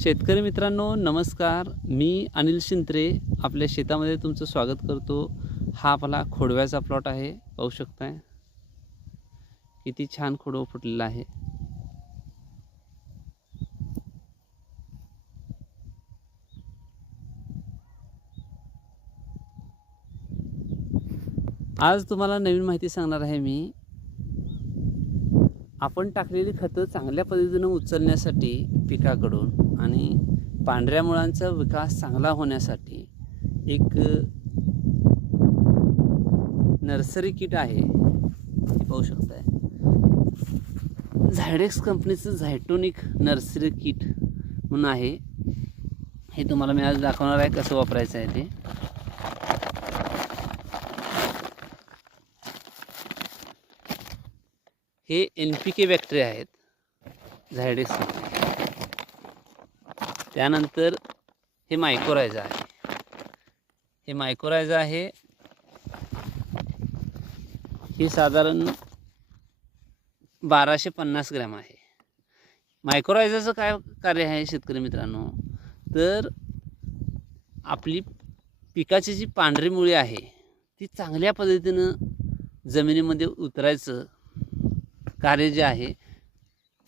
शेतकरी मित्रांनो नमस्कार. मी अनिल शिंत्रे आपल्या शेतामध्ये तुमचं स्वागत करतो. हा आपला खोडव्याचा प्लॉट आहे, पाहू शकताय किती छान खोडवा फुटलेला आहे. आज तुम्हाला नवीन माहिती सांगणार आहे मी. आपण टाकलेली खतं चांगल्या पद्धतीने उचलण्यासाठी पिकाकडून आणि पांढऱ्या मुळांचा विकास चांगला होण्यासाठी एक नर्सरी किट आहे, हे पाहू शकताय. झायडेक्स कंपनीचं झायटोनिक नर्सरी किट म्हणून आहे. हे तुम्हाला मी आज दाखवणार आहे कसं वापरायचं आहे ते. हे NPK बॅक्टेरिया आहेत झायडेक्स. त्यानंतर हे मायक्रोरायझा आहे. हे मायक्रोरायझा आहे, ही साधारण 1250 ग्रॅम आहे. मायक्रोरायझाचं काय कार्य आहे शेतकरी मित्रांनो, तर आपली पिकाची जी पांढरी मुळी आहे ती चांगल्या पद्धतीनं जमिनीमध्ये उतरायचं कार्य जे आहे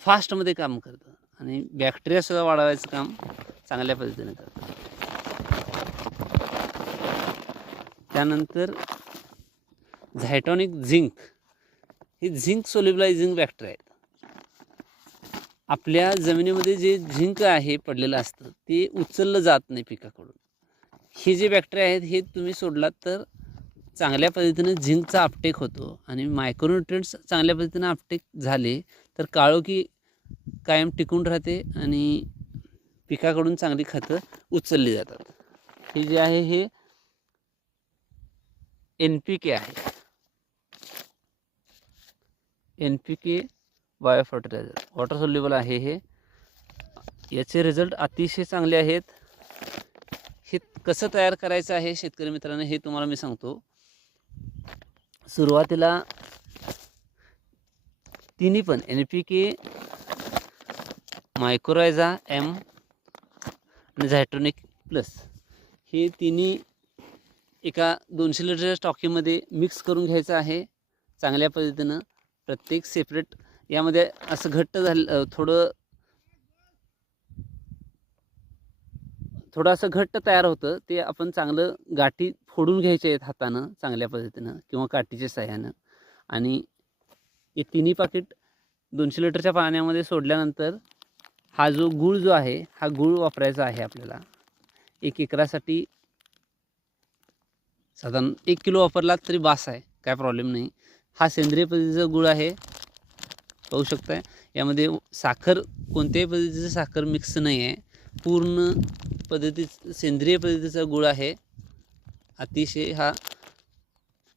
फास्टमध्ये काम करतं आणि बॅक्टेरियासुद्धा वाढवायचं काम चांगल्या पद्धतीने करतं. त्यानंतर झायटोनिक झिंक, ही झिंक सोल्युबलायझिंग बॅक्टेरिया आहेत. आपल्या जमिनीमध्ये जे झिंक आहे पडलेलं असतं ते उचललं जात नाही पिकाकडून. हे जे बॅक्टेरिया आहेत हे तुम्ही सोडलात तर चांगल्या पद्धतीने झिंकचा अपटेक होतो आणि मायक्रोन्यूट्रिएंट्स चांगल्या पद्धतीने अपटेक झाले तर काळोखी कायम टिकून राहते आणि पिकाकडून चांगली खतं उचलली जातात. हे जे आहे हे NPK आहे, NPK bio fertiliser, water soluble आहे. हे याचे रिझल्ट अतिशय चांगले आहेत. हे कसं तयार करायचं आहे शेतकरी मित्रांनो हे तुम्हाला मी सांगतो. सुरुवातीला तिन्ही पण NPK, मायक्रोरायझा M आणि झायटोनिक प्लस हे तिन्ही एका 200 लिटरच्या टाकीमध्ये मिक्स करून घ्यायचं आहे चांगल्या पद्धतीनं. प्रत्येक सेपरेट यामध्ये असं घट्ट झालं थोडं असं घट्ट तयार होतं ते आपण चांगलं गाठी फोडून घ्यायचे आहेत हातानं चांगल्या पद्धतीनं किंवा काठीच्या साह्यानं. आणि हे तिन्ही पाकिट 200 लिटरच्या पाण्यामध्ये सोडल्यानंतर हा जो गूळ जो आहे हा गूळ वापरायचा आहे आपल्याला. 1 एकरासाठी साधारण 1 किलो वापरला तरी बास आहे, काय प्रॉब्लेम नाही. हा सेंद्रिय पद्धतीचा गूळ आहे, पाहू शकताय. यामध्ये साखर कोणत्याही पद्धतीचं साखर मिक्स नाही आहे, पूर्ण सेंद्रिय पद्धतीचा गूळ आहे. अतिशय हा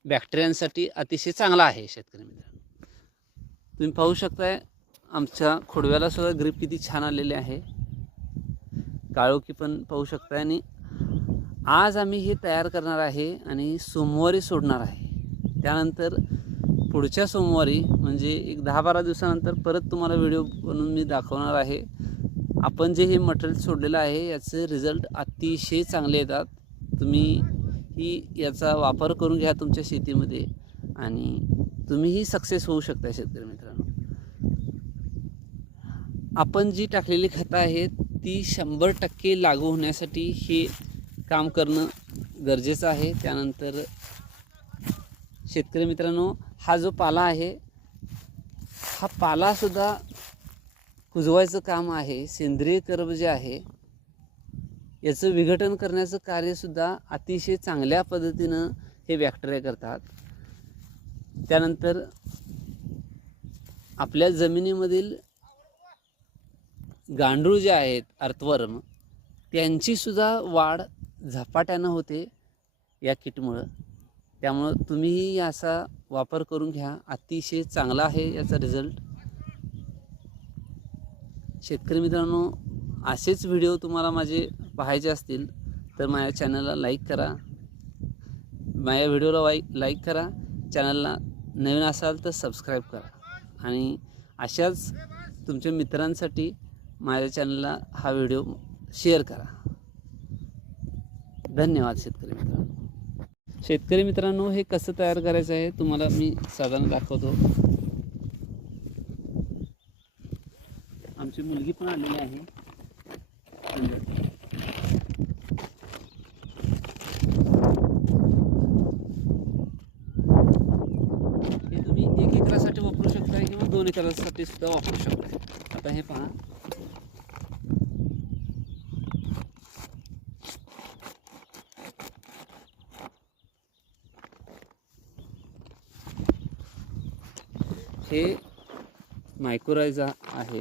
बॅक्टेरियांसाठी अतिशय चांगला आहे शेतकरी मित्रांनो. तुम्ही पाहू शकताय आमच्या खोडव्याला सुद्धा ग्रीप किती छान आलेले आहे, काळोखी पण पाहू शकताय. आणि आज आम्ही हे तयार करणार आहे आणि सोमवारी सोडणार आहे. त्यानंतर पुढच्या सोमवारी म्हणजे एक 10-12 दिवसानंतर परत तुम्हाला व्हिडिओ बनवून मी दाखवणार आहे. आपण जे हे मटेरियल सोडलेलं आहे याचे रिझल्ट अतिशय चांगले येतात. तुम्ही याचा वापर करून घ्या तुमच्या शेतीमध्ये आणि तुम्हीही सक्सेस होऊ शकता शेतकरी मित्रांनो. आपण जी टाकलेली खतं आहेत ती 100% लागू होण्यासाठी हे काम करणं गरजेचं आहे. त्यानंतर शेतकरी मित्रांनो हा जो पाला आहे हा पालासुद्धा कुजवायचं काम आहे. सेंद्रिय कर्ब जे आहे याचं विघटन करण्याचं कार्यसुद्धा अतिशय चांगल्या पद्धतीनं हे बॅक्टेरिया करतात. त्यानंतर आपल्या जमिनीमधील गांडूळ जे आहेत अर्थवर्म त्यांचीसुद्धा वाढ झपाट्यानं होते या किटमुळं. त्यामुळं तुम्हीही याचा वापर करून घ्या, अतिशय चांगला आहे याचा रिझल्ट. शेतकरी मित्रांनो असेच व्हिडिओ तुम्हाला माझे पाहायचे असतील तर माझ्या चॅनलला लाईक करा, माझ्या व्हिडिओला लाईक करा, चॅनलला नवीन असाल तर सबस्क्राईब करा आणि अशाच तुमच्या मित्रांसाठी माझ्या चॅनलला हा व्हिडिओ शेअर करा. धन्यवाद शेतकरी मित्रांनो. शेतकरी मित्रांनो, हे कसं तयार करायचं आहे तुम्हाला मी साधारण दाखवतो. आमची मुलगी पण आलेली आहे. हे तुम्ही 1 एकरासाठी वापरू शकता किंवा 2 एकरासाठी सुद्धा वापरू शकता. आता हे पहा, हे मायक्रोरायझा आहे.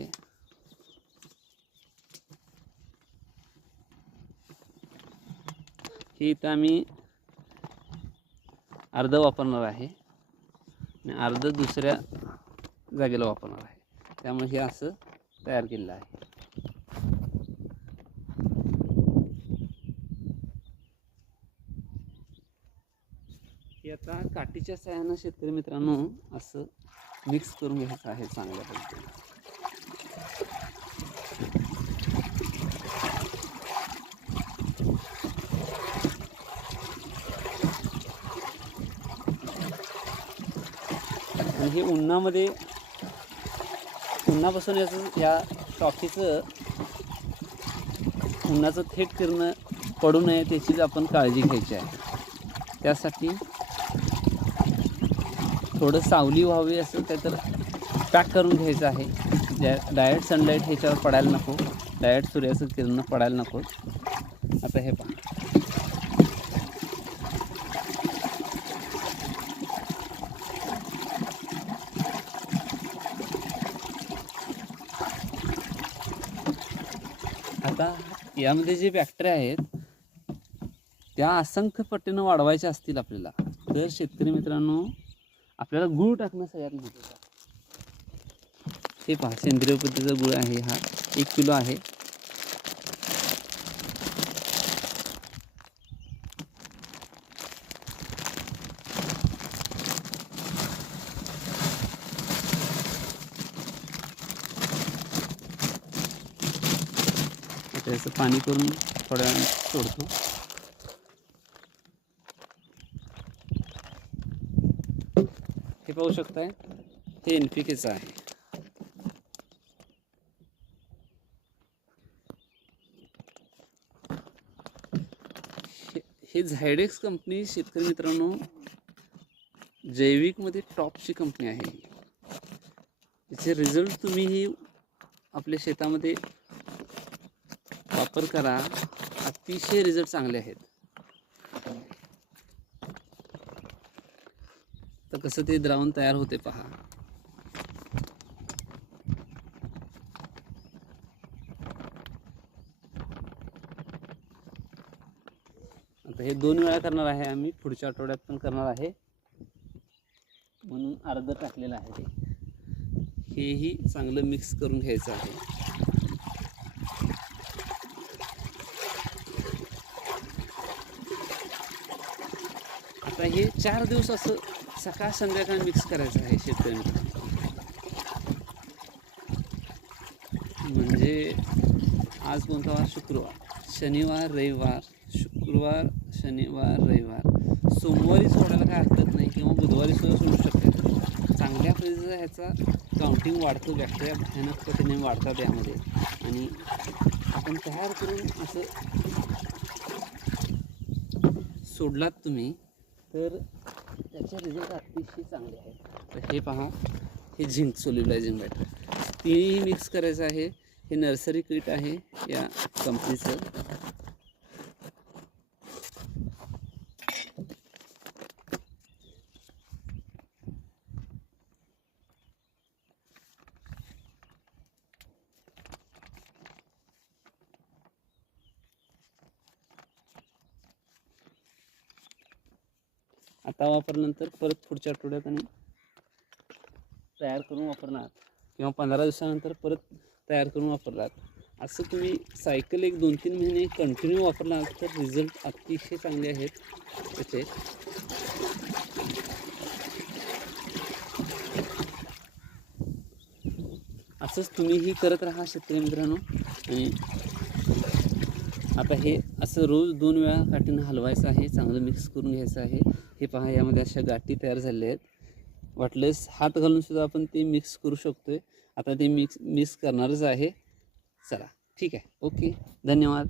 हे इथं आम्ही अर्ध वापरणार आहे आणि अर्ध दुसऱ्या जागेला वापरणार आहे. त्यामुळे हे असं तयार केलेलं आहे. हे आता काठीच्या सहाय्यानं शेतकरी मित्रांनो असं मिक्स करून घ्यायचं आहे चांगल्या पद्धतीने. आणि हे उन्हापासून या टॉकीचं उन्हाचं थेट किरण पडू नये त्याचीच आपण काळजी घ्यायची आहे. त्यासाठी थोडं सावली व्हावी असं तर पॅक करून घ्यायचं आहे. डायरेक्ट सनलाईट ह्याच्यावर पडायला नको, डायरेक्ट सूर्याचं किरण पडायला नको. आता हे पहा, आता यामध्ये जे बॅक्टेरिया आहेत त्या असंख्य पटीनं वाढवायच्या असतील आपल्याला, तर शेतकरी मित्रांनो आपल्याला गूळ टाकणं सगळ्यात महत्त्वाचं. हे पहा, सेंद्रिय पद्धतीचा गूळ आहे. हा 1 किलो आहे. त्याचं पाणी करून थोड्या वेळाने सोडतो. हे पाहू शकताय, हे NPKचं आहे. हे झायडेक्स कंपनी शेतकरी मित्रांनो जैविकमध्ये टॉपची कंपनी आहे. याचे रिझल्ट तुम्ही आपल्या शेतामध्ये वापर करा, अतिशय रिझल्ट चांगले आहेत. तर कसं ते द्रावण तयार होते पहा. आता हे 2 वेळा करणार आहे आम्ही, पुढच्या आठवड्यात पण करणार आहे म्हणून अर्ध टाकलेलं आहे. हेही चांगलं मिक्स करून घ्यायचं आहे. आता हे 4 दिवस असं सकाळ संध्याकाळ मिक्स करायचं आहे शेतकरी मित्रांनो. म्हणजे आज कोणता वार? शुक्रवार, शनिवार, रविवार, शुक्रवार, शनिवार, रविवार, सोमवारी सोडायला काय हरकत नाही किंवा बुधवारी सुद्धा सोडू शकतात. चांगल्या पद्धतीचा ह्याचा काउंटिंग वाढतो, बॅक्टेरिया भयानक पद्धतीने वाढतात यामध्ये. आणि आपण तयार करून असं सोडलात तुम्ही तर त्याचे रिझल्ट अतिशय चांगले आहेत. तर हे पहा, हे झिंक सोल्युलायझिंग बॅटर तिन्ही मिक्स करायचं आहे. हे नर्सरी किट आहे या कंपनीचं. आता वापरल्यानंतर परत पुढच्या आठवड्यात आणि तयार करून वापरणार किंवा 15 दिवसानंतर परत तयार करून वापरलात. असं तुम्ही सायकल 1-2-3 महिने कंटिन्यू वापरलात तर रिझल्ट अतिशय चांगले आहेत त्याचे. असंच तुम्हीही करत राहा शेतकरी मित्रांनो. आणि आता हे असं रोज 2 वेळा काठीनं हलवायचं आहे, चांगलं मिक्स करून घ्यायचं आहे. हे पहा, यामध्ये अशा गाठी तयार झालेल्या आहेत. वाटल्यास हात घालून सुद्धा आपण ते मिक्स करू शकतोय. आता ते मिक्स करणारच आहे. चला ठीक आहे, ओके, धन्यवाद.